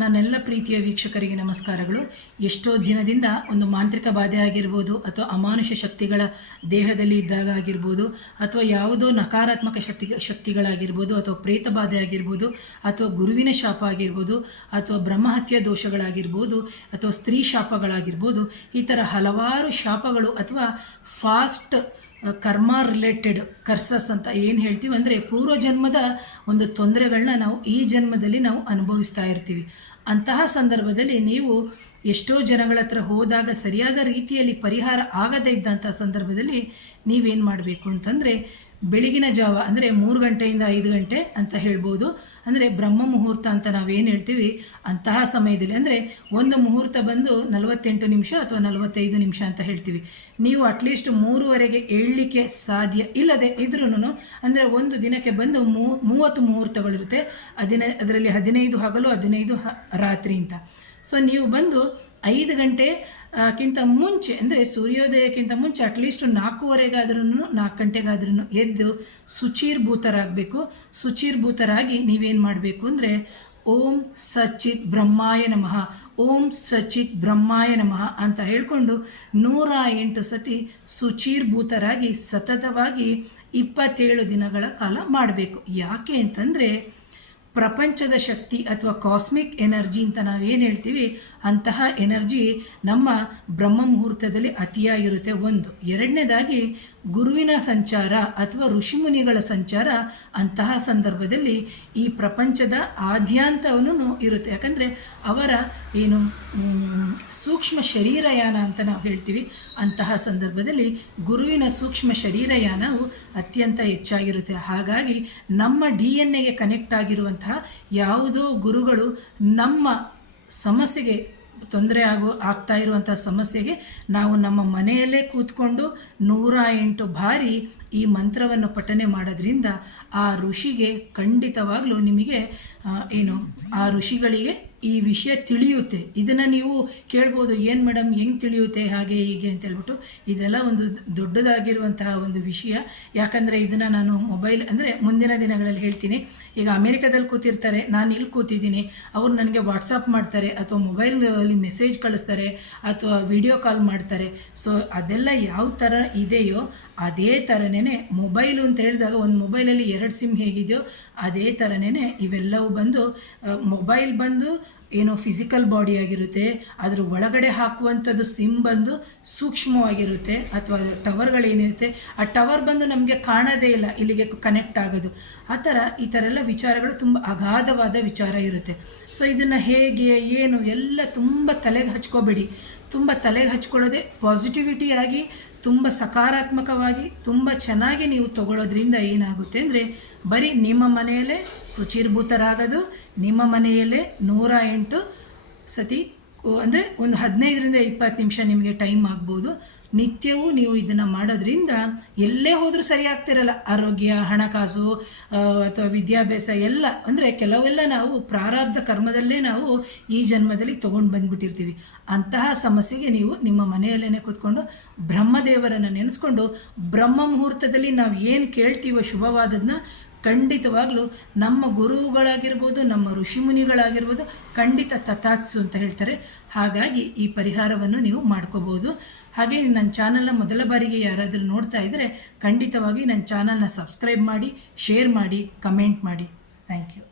ನನ್ನೆಲ್ಲ ಪ್ರೀತಿಯ ವೀಕ್ಷಕರಿಗೆ ನಮಸ್ಕಾರಗಳು. ಎಷ್ಟೋ ದಿನದಿಂದ ಒಂದು ಮಾಂತ್ರಿಕ ಬಾಧೆ ಆಗಿರ್ಬೋದು, ಅಥವಾ ಅಮಾನುಷ ಶಕ್ತಿಗಳ ದೇಹದಲ್ಲಿ ಇದ್ದಾಗ ಆಗಿರ್ಬೋದು, ಅಥವಾ ಯಾವುದೋ ನಕಾರಾತ್ಮಕ ಶಕ್ತಿಗಳಾಗಿರ್ಬೋದು, ಅಥವಾ ಪ್ರೇತ ಬಾಧೆ ಆಗಿರ್ಬೋದು, ಅಥವಾ ಗುರುವಿನ ಶಾಪ ಆಗಿರ್ಬೋದು, ಅಥವಾ ಬ್ರಹ್ಮಹತ್ಯೆ ದೋಷಗಳಾಗಿರ್ಬೋದು, ಅಥವಾ ಸ್ತ್ರೀ ಶಾಪಗಳಾಗಿರ್ಬೋದು, ಈ ಥರ ಹಲವಾರು ಶಾಪಗಳು ಅಥವಾ ಫಾಸ್ಟ್ ಕರ್ಮ ರಿಲೇಟೆಡ್ ಕರ್ಸಸ್ ಅಂತ ಏನು ಹೇಳ್ತೀವಿ, ಅಂದರೆ ಪೂರ್ವಜನ್ಮದ ಒಂದು ತೊಂದರೆಗಳನ್ನ ನಾವು ಈ ಜನ್ಮದಲ್ಲಿ ನಾವು ಅನುಭವಿಸ್ತಾ ಇರ್ತೀವಿ. ಅಂತಹ ಸಂದರ್ಭದಲ್ಲಿ ನೀವು ಎಷ್ಟೋ ಜನಗಳ ಹತ್ರ ಹೋದಾಗ ಸರಿಯಾದ ರೀತಿಯಲ್ಲಿ ಪರಿಹಾರ ಆಗದೇ ಇದ್ದಂಥ ಸಂದರ್ಭದಲ್ಲಿ ನೀವೇನು ಮಾಡಬೇಕು ಅಂತಂದರೆ, ಬೆಳಗಿನ ಜಾವ ಅಂದರೆ 3 ಗಂಟೆಯಿಂದ 5 ಗಂಟೆ ಅಂತ ಹೇಳ್ಬೋದು, ಅಂದರೆ ಬ್ರಹ್ಮ ಮುಹೂರ್ತ ಅಂತ ನಾವೇನು ಹೇಳ್ತೀವಿ ಅಂತಹ ಸಮಯದಲ್ಲಿ, ಅಂದರೆ ಒಂದು ಮುಹೂರ್ತ ಬಂದು 48 ನಿಮಿಷ ಅಥವಾ 45 ನಿಮಿಷ ಅಂತ ಹೇಳ್ತೀವಿ. ನೀವು ಅಟ್ಲೀಸ್ಟ್ 3:30ಗೆ ಏಳಲಿಕ್ಕೆ ಸಾಧ್ಯ ಇಲ್ಲದೆ ಇದ್ರೂ, ಅಂದರೆ ಒಂದು ದಿನಕ್ಕೆ ಬಂದು 30 ಮುಹೂರ್ತಗಳಿರುತ್ತೆ. ಅದರಲ್ಲಿ 15 ಹಗಲು 15 ರಾತ್ರಿ ಅಂತ. ಸೊ ನೀವು ಬಂದು 5 ಗಂಟೆಕ್ಕಿಂತ ಮುಂಚೆ, ಅಂದರೆ ಸೂರ್ಯೋದಯಕ್ಕಿಂತ ಮುಂಚೆ ಅಟ್ಲೀಸ್ಟ್ 4:15 4 ಗಂಟೆಗಾದ್ರೂ ಎದ್ದು ಶುಚಿರ್ಭೂತರಾಗಬೇಕು. ಶುಚಿರ್ಭೂತರಾಗಿ ನೀವೇನು ಮಾಡಬೇಕು ಅಂದರೆ, ಓಂ ಸಚ್ಚಿತ್ ಬ್ರಹ್ಮಾಯ ನಮಃ, ಓಂ ಸಚ್ಚಿತ್ ಬ್ರಹ್ಮಾಯ ನಮಃ ಅಂತ ಹೇಳಿಕೊಂಡು 108 ಸತಿ ಶುಚಿರ್ಭೂತರಾಗಿ ಸತತವಾಗಿ 27 ದಿನಗಳ ಕಾಲ ಮಾಡಬೇಕು. ಯಾಕೆ ಅಂತಂದರೆ, ಪ್ರಪಂಚದ ಶಕ್ತಿ ಅಥವಾ ಕಾಸ್ಮಿಕ್ ಎನರ್ಜಿ ಅಂತ ನಾವೇನು ಹೇಳ್ತೀವಿ, ಅಂತಹ ಎನರ್ಜಿ ನಮ್ಮ ಬ್ರಹ್ಮ ಮುಹೂರ್ತದಲ್ಲಿ ಅತಿಯಾಗಿರುತ್ತೆ. ಒಂದು. ಎರಡನೇದಾಗಿ ಗುರುವಿನ ಸಂಚಾರ ಅಥವಾ ಋಷಿಮುನಿಗಳ ಸಂಚಾರ ಅಂತಹ ಸಂದರ್ಭದಲ್ಲಿ ಈ ಪ್ರಪಂಚದ ಆದ್ಯಾಂತವೂ ಇರುತ್ತೆ. ಯಾಕಂದರೆ ಅವರ ಏನು ಸೂಕ್ಷ್ಮ ಶರೀರಯಾನ ಅಂತ ನಾವು ಹೇಳ್ತೀವಿ, ಅಂತಹ ಸಂದರ್ಭದಲ್ಲಿ ಗುರುವಿನ ಸೂಕ್ಷ್ಮ ಶರೀರಯಾನವು ಅತ್ಯಂತ ಹೆಚ್ಚಾಗಿರುತ್ತೆ. ಹಾಗಾಗಿ ನಮ್ಮ DNA ಕನೆಕ್ಟ್ ಆಗಿರುವಂತಹ ಯಾವುದೋ ಗುರುಗಳು ನಮ್ಮ ಸಮಸ್ಯೆಗೆ ತೊಂದರೆ ಆಗ್ತಾ ಇರುವಂಥ ಸಮಸ್ಯೆಗೆ ನಾವು ನಮ್ಮ ಮನೆಯಲ್ಲೇ ಕೂತ್ಕೊಂಡು 108 ಬಾರಿ ಈ ಮಂತ್ರವನ್ನು ಪಠನೆ ಮಾಡೋದ್ರಿಂದ ಆ ಋಷಿಗೆ ಖಂಡಿತವಾಗಲೂ ನಿಮಗೆ ಆ ಋಷಿಗಳಿಗೆ ಈ ವಿಷಯ ತಿಳಿಯುತ್ತೆ. ಇದನ್ನು ನೀವು ಕೇಳ್ಬೋದು, ಏನು ಮೇಡಮ್ ಹೆಂಗೆ ತಿಳಿಯುತ್ತೆ ಹಾಗೆ ಹೀಗೆ ಅಂತ ಹೇಳ್ಬಿಟ್ಟು. ಇದೆಲ್ಲ ಒಂದು ದೊಡ್ಡದಾಗಿರುವಂತಹ ಒಂದು ವಿಷಯ. ಯಾಕಂದರೆ ಇದನ್ನು ನಾನು ಮೊಬೈಲ್, ಅಂದರೆ ಮುಂದಿನ ದಿನಗಳಲ್ಲಿ ಹೇಳ್ತೀನಿ. ಈಗ ಅಮೇರಿಕಾದಲ್ಲಿ ಕೂತಿರ್ತಾರೆ, ನಾನು ಇಲ್ಲಿ ಕೂತಿದ್ದೀನಿ, ಅವ್ರು ನನಗೆ ವಾಟ್ಸಪ್ ಮಾಡ್ತಾರೆ ಅಥವಾ ಮೊಬೈಲಲ್ಲಿ ಮೆಸೇಜ್ ಕಳಿಸ್ತಾರೆ ಅಥವಾ ವಿಡಿಯೋ ಕಾಲ್ ಮಾಡ್ತಾರೆ. ಸೊ ಅದೆಲ್ಲ ಯಾವ ಥರ ಇದೆಯೋ ಅದೇ ಥರನೇ ಮೊಬೈಲು ಅಂತ ಹೇಳಿದಾಗ ಒಂದು ಮೊಬೈಲಲ್ಲಿ 2 ಸಿಮ್ ಹೇಗಿದೆಯೋ ಅದೇ ಥರನೇ ಇವೆಲ್ಲವೂ ಬಂದು, ಮೊಬೈಲ್ ಬಂದು ಏನೋ ಫಿಸಿಕಲ್ ಬಾಡಿ ಆಗಿರುತ್ತೆ, ಅದ್ರ ಒಳಗಡೆ ಹಾಕುವಂಥದ್ದು ಸಿಮ್ ಬಂದು ಸೂಕ್ಷ್ಮವಾಗಿರುತ್ತೆ. ಅಥವಾ ಟವರ್ಗಳೇನಿರುತ್ತೆ, ಆ ಟವರ್ ಬಂದು ನಮಗೆ ಕಾಣೋದೇ ಇಲ್ಲ, ಇಲ್ಲಿಗೆ ಕನೆಕ್ಟ್ ಆಗೋದು. ಈ ಥರ ಎಲ್ಲ ವಿಚಾರಗಳು ತುಂಬ ಅಗಾಧವಾದ ವಿಚಾರ ಇರುತ್ತೆ. ಸೊ ಇದನ್ನು ಹೇಗೆ ಏನು ಎಲ್ಲ ತುಂಬ ತಲೆಗೆ ಹಚ್ಕೋಬೇಡಿ. ತುಂಬ ತಲೆಗೆ ಹಚ್ಕೊಳ್ಳೋದೆ ಪಾಸಿಟಿವಿಟಿಯಾಗಿ, ತುಂಬ ಸಕಾರಾತ್ಮಕವಾಗಿ, ತುಂಬ ಚೆನ್ನಾಗಿ ನೀವು ತಗೊಳ್ಳೋದ್ರಿಂದ ಏನಾಗುತ್ತೆ ಅಂದರೆ, ಬರೀ ನಿಮ್ಮ ಮನೆಯಲ್ಲೇ ಶುಚಿರ್ಭೂತರಾಗೋದು, ನಿಮ್ಮ ಮನೆಯಲ್ಲೇ 108 ಸತಿ, ಅಂದರೆ ಒಂದು 15ರಿಂದ 20 ನಿಮಿಷ ನಿಮಗೆ ಟೈಮ್ ಆಗ್ಬೋದು. ನಿತ್ಯವೂ ನೀವು ಇದನ್ನು ಮಾಡೋದ್ರಿಂದ ಎಲ್ಲೇ ಹೋದರೂ ಸರಿ ಆಗ್ತಿರಲ್ಲ. ಆರೋಗ್ಯ, ಹಣಕಾಸು ಅಥವಾ ವಿದ್ಯಾಭ್ಯಾಸ ಎಲ್ಲ, ಅಂದರೆ ಕೆಲವೆಲ್ಲ ನಾವು ಪ್ರಾರಬ್ಧ ಕರ್ಮದಲ್ಲೇ ನಾವು ಈ ಜನ್ಮದಲ್ಲಿ ತೊಗೊಂಡು ಬಂದುಬಿಟ್ಟಿರ್ತೀವಿ. ಅಂತಹ ಸಮಸ್ಯೆಗೆ ನೀವು ನಿಮ್ಮ ಮನೆಯಲ್ಲೇ ಕೂತ್ಕೊಂಡು ಬ್ರಹ್ಮದೇವರನ್ನು ನೆನೆಸ್ಕೊಂಡು ಬ್ರಹ್ಮ ಮುಹೂರ್ತದಲ್ಲಿ ನಾವು ಏನು ಕೇಳ್ತೀವೋ ಶುಭವಾದದನ್ನ ಖಂಡಿತವಾಗಲೂ ನಮ್ಮ ಗುರುಗಳಾಗಿರ್ಬೋದು, ನಮ್ಮ ಋಷಿಮುನಿಗಳಾಗಿರ್ಬೋದು, ಖಂಡಿತ ತಥಾತ್ಸು ಅಂತ ಹೇಳ್ತಾರೆ. ಹಾಗಾಗಿ ಈ ಪರಿಹಾರವನ್ನು ನೀವು ಮಾಡ್ಕೋಬೋದು. ಹಾಗೆ ನನ್ನ ಚಾನಲ್ನ ಮೊದಲ ಬಾರಿಗೆ ಯಾರಾದರೂ ನೋಡ್ತಾ ಇದ್ದರೆ ಖಂಡಿತವಾಗಿ ನನ್ನ ಚಾನಲ್ನ ಸಬ್ಸ್ಕ್ರೈಬ್ ಮಾಡಿ, ಶೇರ್ ಮಾಡಿ, ಕಮೆಂಟ್ ಮಾಡಿ. Thank you.